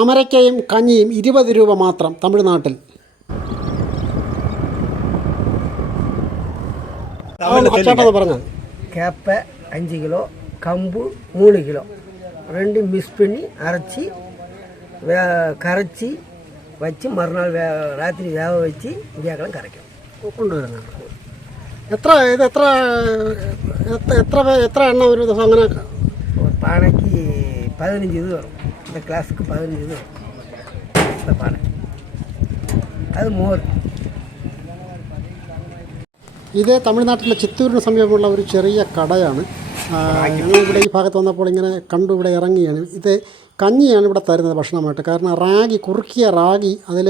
അമരയ്ക്കയും കഞ്ഞിയും 20 രൂപ മാത്രം തമിഴ്നാട്ടിൽ. പറഞ്ഞ கேப்ப 5 கிலோ, கம்பு 3 கிலோ, ரெண்டும் மிக்ஸ் பண்ணி அரைச்சி கரைச்சி வச்சு மறுநாள் ராத்திரி வேக வச்சு விடியாக்கெல்லாம் கரைக்கும் കൊണ്ടുവരുന്നത്. എത്ര എണ്ണ ഒരു ദിവസം അങ്ങനെ? ஒரு பானைக்கு 15 இது வரும். இந்த கிளாஸுக்கு 15 இது வரும் இந்த பானை. அது மோர். ഇത് തമിഴ്നാട്ടിലെ ചിത്തൂരിന് സമീപമുള്ള ഒരു ചെറിയ കടയാണ്. ഞങ്ങൾ ഇവിടെ ഈ ഭാഗത്ത് വന്നപ്പോൾ ഇങ്ങനെ കണ്ടു, ഇവിടെ ഇറങ്ങിയാണ്. ഇത് കഞ്ഞിയാണ് ഇവിടെ തരുന്നത് ഭക്ഷണമായിട്ട്. കാരണം റാഗി, കുറുക്കിയ റാഗി അതിൽ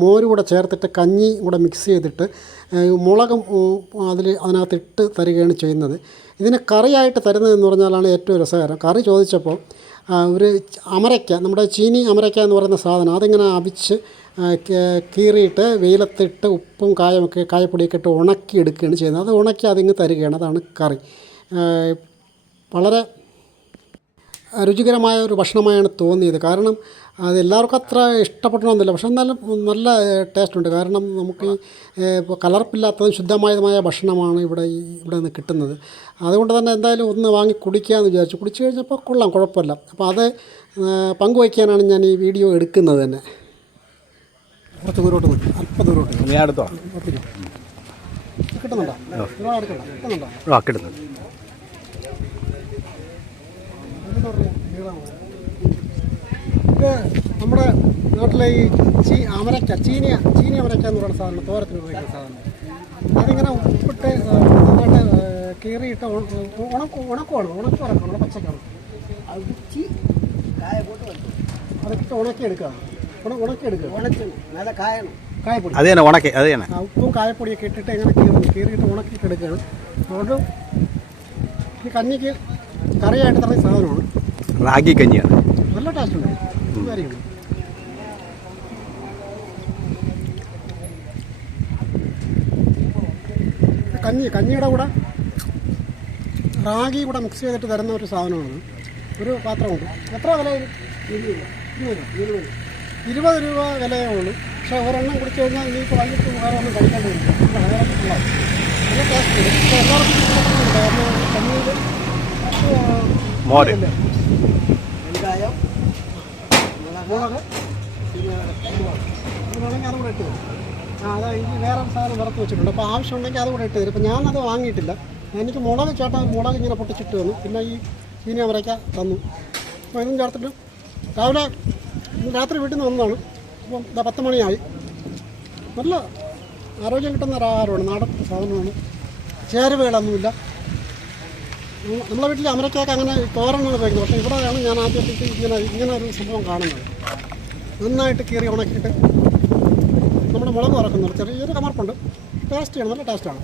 മോര് കൂടെ ചേർത്തിട്ട് കഞ്ഞി കൂടെ മിക്സ് ചെയ്തിട്ട് മുളകും അതിനകത്തിട്ട് തരികയാണ് ചെയ്യുന്നത്. ഇതിന് കറിയായിട്ട് തരുന്നതെന്ന് പറഞ്ഞാലാണ് ഏറ്റവും രസകരം. കറി ചോദിച്ചപ്പോൾ ഒരു അമരയ്ക്ക, നമ്മുടെ ചീനി അമരയ്ക്ക എന്ന് പറയുന്ന സാധനം, അതിങ്ങനെ അവിച്ച് കീറിയിട്ട് വെയിലത്തിട്ട് ഉപ്പും കായപ്പൊടിയൊക്കെ ഇട്ട് ഉണക്കി എടുക്കുകയാണ് ചെയ്യുന്നത്. അത് ഉണക്കി അതിങ്ങ് തരികയാണ്. അതാണ് കറി. വളരെ രുചികരമായ ഒരു ഭക്ഷണമായാണ് തോന്നിയത്. കാരണം അത് എല്ലാവർക്കും അത്ര ഇഷ്ടപ്പെടണമെന്നില്ല, പക്ഷെ എന്നാലും നല്ല ടേസ്റ്റുണ്ട്. കാരണം നമുക്ക് ഇപ്പോൾ കലർപ്പില്ലാത്തതും ശുദ്ധമായതുമായ ഭക്ഷണമാണ് ഇവിടെ നിന്ന് കിട്ടുന്നത്. അതുകൊണ്ട് തന്നെ എന്തായാലും ഒന്ന് വാങ്ങി കുടിക്കാമെന്ന് വിചാരിച്ചു. കുടിച്ചു കഴിഞ്ഞപ്പോൾ കൊള്ളാം, കുഴപ്പമില്ല. അപ്പോൾ അത് പങ്കുവയ്ക്കാനാണ് ഞാൻ ഈ വീഡിയോ എടുക്കുന്നത് തന്നെ. കുറച്ച് ദൂരോട്ട് നിൽക്കും, അല്പം ദൂരോട്ട് കിട്ടുന്നുണ്ടോ? കിട്ടുന്നുണ്ട്. ഇത് നമ്മുടെ നാട്ടിലെ ഈ അമരയ്ക്ക, ചീനി അമരയ്ക്ക എന്ന് പറയുന്ന സാധനം, തോരത്തിന് ഉപയോഗിക്കുന്ന സാധനം. അതിങ്ങനെ ഉപ്പിട്ട് നന്നായിട്ട് കീറിയിട്ട് ഉണക്കുവാണ് പച്ചക്കാണ്. അതൊക്കെ ഉണക്കിയെടുക്കുകയാണ്. കായപ്പൊടി ഉപ്പും കായപ്പൊടിയൊക്കെ ഇട്ടിട്ട് എങ്ങനെ കീറിയിട്ട് ഉണക്കിയിട്ടെടുക്കുകയാണ്. അതുകൊണ്ട് ഈ കഞ്ഞിക്ക് കറിയായിട്ട് തരുന്ന സാധനമാണ്. റാഗി കഞ്ഞിയാണ്. നല്ല ടേസ്റ്റ് ഉണ്ട്. കഞ്ഞിയുടെ കൂടെ റാഗി കൂടെ മിക്സ് ചെയ്തിട്ട് തരുന്ന ഒരു സാധനമാണ്. ഒരു പാത്രമുണ്ട്. എത്ര വില? 20 രൂപ വിലയേ ഉള്ളൂ. പക്ഷേ ഒരെണ്ണം കുടിച്ചു കഴിഞ്ഞാൽ ഇനിയിപ്പോൾ വൈകിട്ട് വേറെ ഒന്നും കഴിക്കാൻ പറ്റില്ല. നല്ല ടേസ്റ്റ് ഉണ്ട്. പക്ഷേ എല്ലാവർക്കും ഇഷ്ടപ്പെടുന്നുണ്ട്. കാരണം കഞ്ഞിയിൽ മോര്, வெங்காயம், മുളക്, വേണമെങ്കിൽ അതുകൂടെ ഇട്ട് തരും. അതാ എനിക്ക് വേറെ സാധനം വറുത്ത് വെച്ചിട്ടുണ്ട്. അപ്പോൾ ആവശ്യമുണ്ടെങ്കിൽ അതുകൂടെ ഇട്ട് തരും. ഇപ്പോൾ ഞാനത് വാങ്ങിയിട്ടില്ല. എനിക്ക് മുളക് മുളക് ഇങ്ങനെ പൊട്ടിച്ചിട്ട് തന്നു. പിന്നെ ഈ ചീനി അമരയ്ക്ക തന്നു. അപ്പോൾ ഇതും ചേർത്തിട്ട് രാത്രി വീട്ടിൽ നിന്ന് വന്നതാണ്. അപ്പം 10 മണിയായി. നല്ല ആരോഗ്യം കിട്ടുന്ന ഒരു ആഹാരമാണ്, നാടൻ സാധനമാണ്. ചേരുവകളൊന്നുമില്ല. നമ്മളെ വീട്ടിൽ അമരയ്ക്കൊക്കെ അങ്ങനെ തോരനാണ് ഉപയോഗിക്കുന്നത്. പക്ഷേ ഇവിടെയാണ് ഞാൻ ആദ്യമായിട്ട് ഇങ്ങനെ ഒരു സംഭവം കാണുന്നത്. നന്നായിട്ട് കീറി ഉണക്കിയിട്ട് നമ്മുടെ മുളക് വറക്കുന്നത്. ചെറിയൊരു കമർപ്പുണ്ട്. ടേസ്റ്റിയാണ്, നല്ല ടേസ്റ്റാണ്.